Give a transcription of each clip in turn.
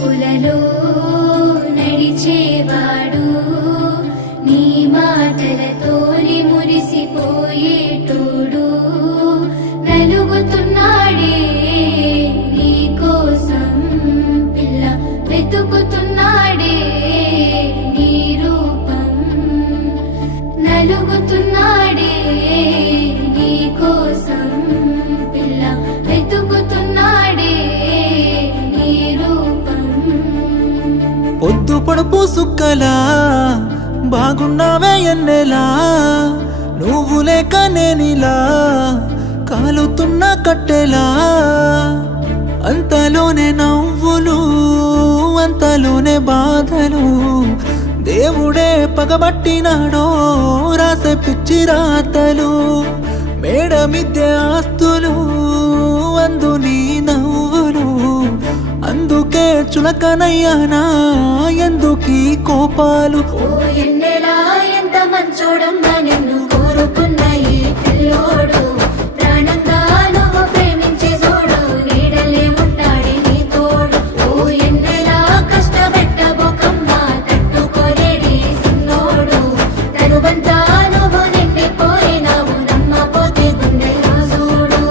చూపులలో నడిచేవాడు నీ మాటలతోని మురిసిపోయేటోడు నలుగుతున్నాడే నీ కోసం పిల్ల వెతుకుతున్నాడే నీ రూపం నలుగుతున్నాడే నీ కోసం పిల్ల వెతుకుతున్నాడే నీ రూపం పొద్దు పొడుపు సుక్కలా బాగున్నావే ఎన్నెలా నువ్వు లేక నేనిలా కాలుతున్న కట్టెలా అంతలోనే నవ్వులు అంతలోనే బాధలు దేవుడే పగబట్టినాడో రాసే పిచ్చి రాతలు మేడ మిద్దె ఆస్తులు అందు నీ నవ్వులు అందుకే చులకనయ్యానా ఎందుకీ కోపాలు ఓ ఎన్నెలా ఎంత మంచోడమ్మా నిన్ను కోరుకున్న ఈ పిల్లోడు ప్రాణంగా నువ్వు ప్రేమించే చూడు నీడలే ఉంటాడే నీ తోడు ఓ ఎన్నెలా కష్టపెట్టబోకమ్మా తట్టుకోలేడి సిన్నోడు తనువంతా నువ్వు నిండిపోయినావు నమ్మపోతే గుండెల్లో చూడు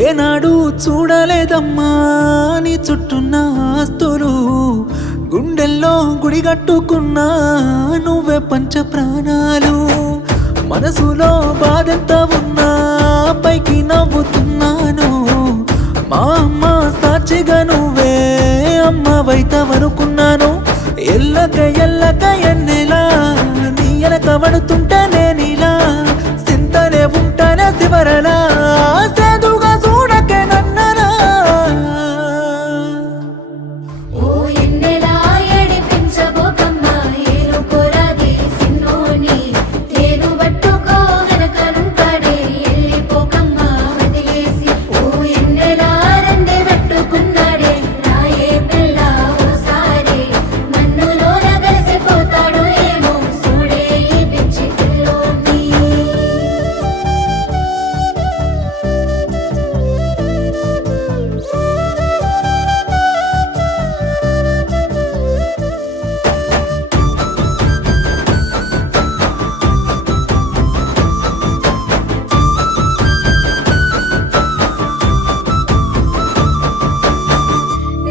ఏనాడు చూడలేదమ్మా నీ చుట్టూన్న ఆస్తులు గుండెల్లో గుడిగట్టుకున్నా నువ్వే పంచ ప్రాణాలు మనసులో బాధెంత ఉన్నా పైకి నవ్వుతున్నాను మా అమ్మ సాక్షిగా నువ్వే అమ్మవైతవనుకున్నాను ఎల్లక ఎల్లక ఎన్నెలా నీ ఎనక పడుతుంటే నేనిలా సింతనే ఉంటానే శివరలా సేదుగా చూడకే నన్నరా ఓ ఎన్నెలా ఏడిపించబోకమ్మా ఏలుకోరాది సిన్నోని తేను పట్టుకో వెనకనుంటాడే వెళ్ళిపోకమ్మా వదిలేసి ఓ ఎన్నెలా రెండే పెట్టుకున్నాడే రాయే పిల్ల ఓసారి మన్నులోన కలిసిపోతాడు ఏమో చూడే ఈ పిచ్చి పిల్లోని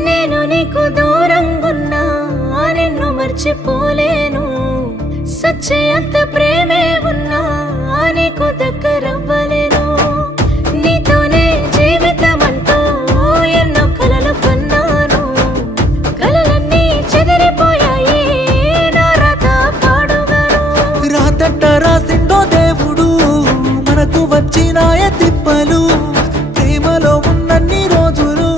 నేను నీకు దూరంగున్నా నిన్ను మర్చిపోలేను సచ్చయంత ప్రేమే ఉన్నా నీకు దగ్గరవ్వలేను నీతోనే జీవితమంటూ ఎన్నో కలలు కన్నాను కలలన్నీ చెదిరిపోయాయి నా రాత పాడుగాను రాతట్ట రాసిండో దేవుడు మనకు వచ్చినాయ తిప్పలు ప్రేమలో ఉన్నన్ని రోజులు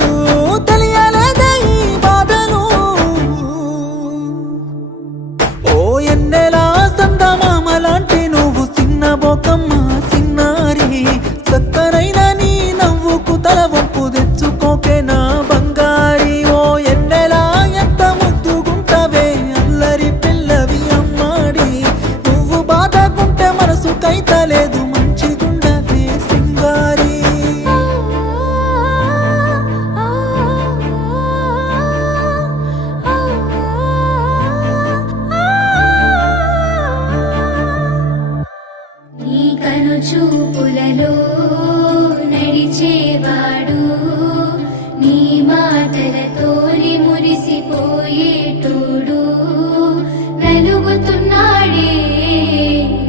తెలియలేదే ఈ బాధలు ఓ ఎన్నెలా సందమామ లాంటి నువ్వు చిన్న బొకమ్మ సిన్నారి సక్కరైన నీ నవ్వుకు తల వంపు తెచ్చుకోకే నా బంగారి ఓ ఎన్నెలా ఎంత ముద్దుగుంటవే అల్లరి పిల్లవి అమ్మాడి నువ్వు బాధకుంటే మనసు కైతలేదు మంచిగుండవే సింగారి నీ కను చూపులలో నడిచేవాడు నీ మాటలతోని మురిసిపోయేటోడు నలుగుతున్నాడే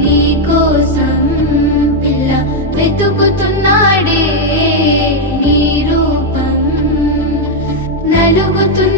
నీ కోసం పిల్ల వెతుకుతున్నాడే నీ రూపం నలుగుతున్నాడే